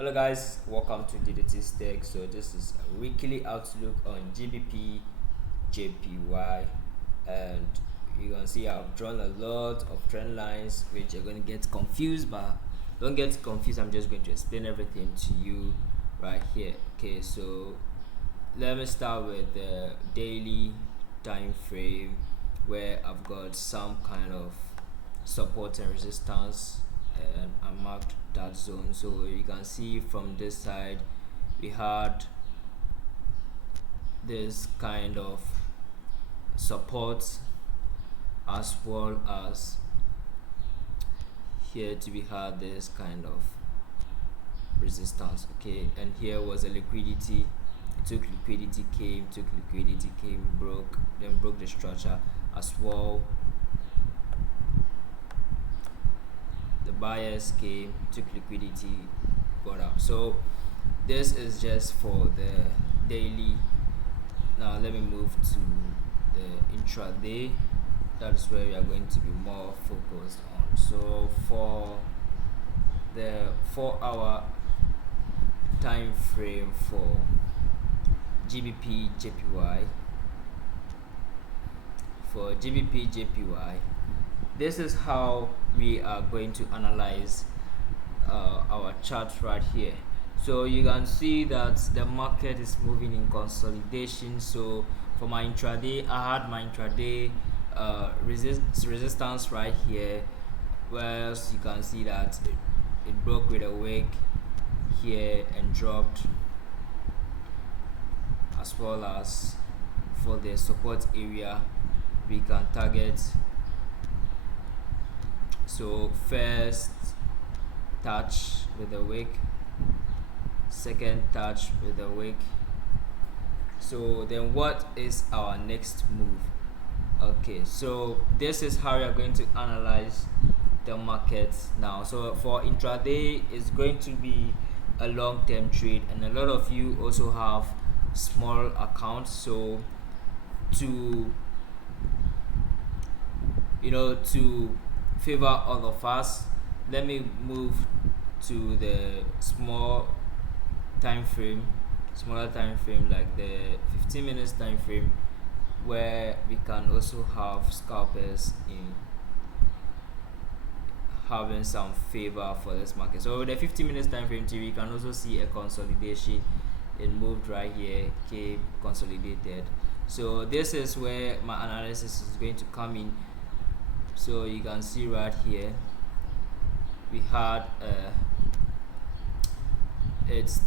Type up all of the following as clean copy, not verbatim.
Hello guys, welcome to DDT's Tech. So this is a weekly outlook on GBP, JPY, and you can see I've drawn a lot of trend lines which are going to get confused, but don't get confused. I'm just going to explain everything to you right here. Okay, so let me start with the daily time frame where I've got some kind of support and resistance, and I marked that zone. So you can see from this side we had this kind of support as well as here to be had this kind of resistance. Okay, and here was a liquidity. Took liquidity, came, broke, then broke the structure as well. The buyers came, took liquidity, got up. So this is just for the daily. Now let me move to the intraday. That's where we are going to be more focused on. So for the 4-hour time frame for GBP JPY, this is how we are going to analyze our chart right here. So you can see that the market is moving in consolidation. So for my intraday, I had my intraday resistance right here, whereas you can see that it broke with a wick here and dropped, as well as for the support area we can target. So first touch with the wick, second touch with the wick. So then what is our next move? Okay, so this is how we are going to analyze the market now. So for intraday, it's going to be a long-term trade, and a lot of you also have small accounts. So to favor all of us, let me move to the smaller time frame, like the 15 minutes time frame, where we can also have scalpers in having some favor for this market. So the 15 minutes time frame too, we can also see a consolidation. It moved right here, came, consolidated. So this is where my analysis is going to come in. So you can see right here we had it's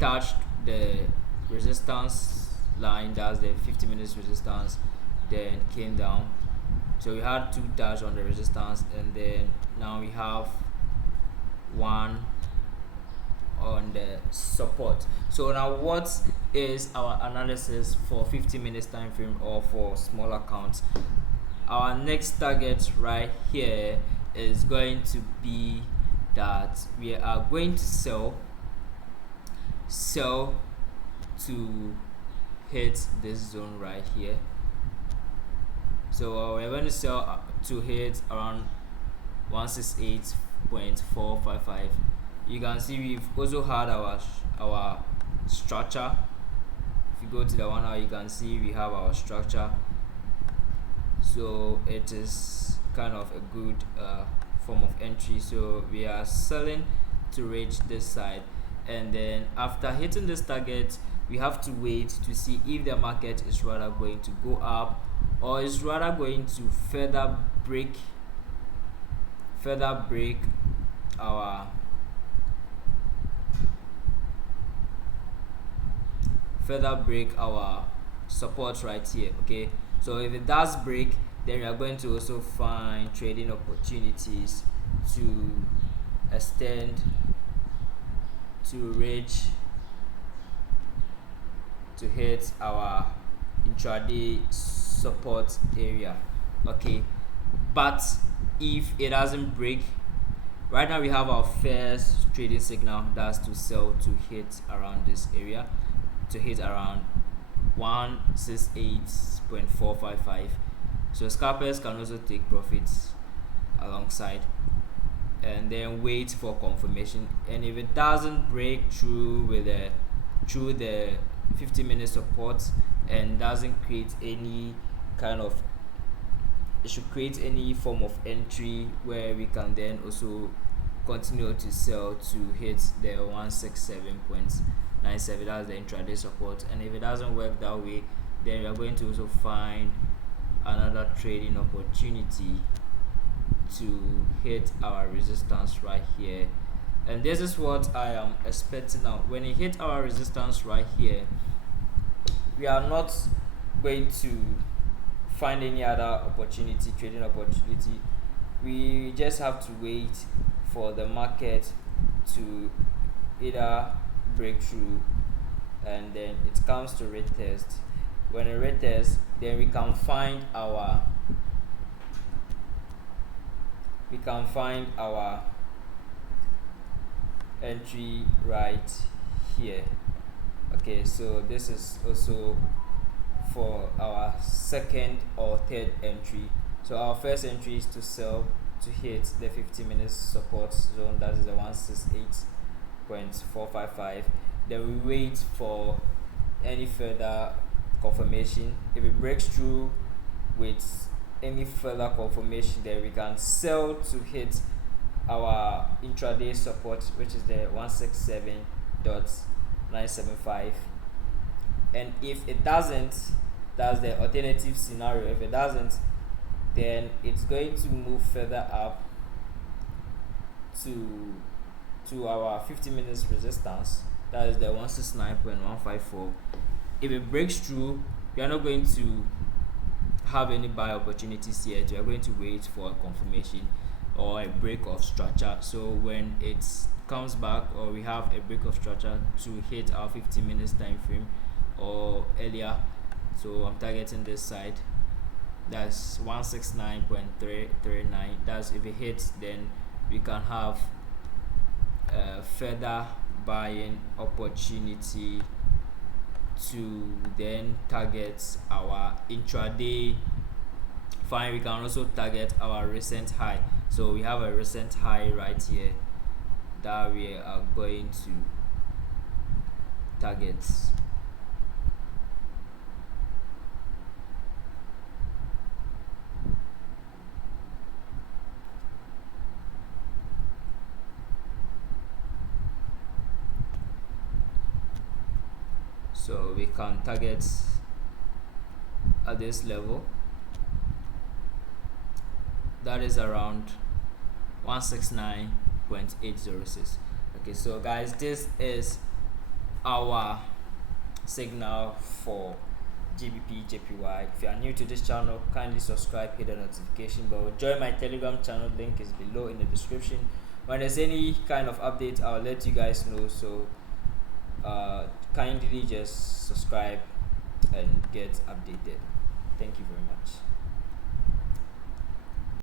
touched the resistance line, that's the 50 minutes resistance, then came down. So we had two touch on the resistance, and then now we have one on the support. So now what is our analysis for 50 minutes time frame or for small accounts? Our next target right here is going to be that we are going to sell to hit this zone right here. So we're going to sell to hit around 168.455. You can see we've also had our structure. If you go to the 1 hour, you can see we have our structure. So it is kind of a good form of entry. So we are selling to reach this side, and then after hitting this target, we have to wait to see if the market is rather going to go up or is rather going to further break our support right here. Okay, so if it does break, then we are going to also find trading opportunities to extend to reach to hit our intraday support area. Okay, but if it doesn't break, right now we have our first trading signal, that's to sell to hit around this area, to hit around 168.455. So scalpers can also take profits alongside. and then wait for confirmation. And if it doesn't break through the 50-minute support and doesn't create any kind of, it should create any form of entry where we can then also continue to sell to hit the 167.97. That's the intraday support. And if it doesn't work that way, then we are going to also find another trading opportunity to hit our resistance right here. And this is what I am expecting now. When it hit our resistance right here, we are not going to find any other trading opportunity. We just have to wait for the market to either break through, and then it comes to retest. When it retests, then we can find our entry right here. Okay, so this is also for our second or third entry. So our first entry is to sell to hit the 50-minute support zone, that is the 168.455. Then we wait for any further confirmation. If it breaks through with any further confirmation, then we can sell to hit our intraday support, which is the 167.975. And if it doesn't, that's the alternative scenario. If it doesn't, then it's going to move further up to our 50 minutes resistance, that is the 169.154. If it breaks through, we are not going to have any buy opportunities yet. We are going to wait for a confirmation or a break of structure. So when it comes back, or we have a break of structure to hit our 15 minutes time frame or earlier, so I'm targeting this side, that's 169.339. that's if it hits, then we can have further buying opportunity to then target our intraday. Fine, we can also target our recent high. So we have a recent high right here that we are going to target. So we can target at this level, that is around 169.806. Okay, so guys, this is our signal for Jpy. If you are new to this channel, kindly subscribe, hit the notification bell, join my Telegram channel, link is below in the description. When there's any kind of update, I'll let you guys know. So kindly just subscribe and get updated. Thank you very much.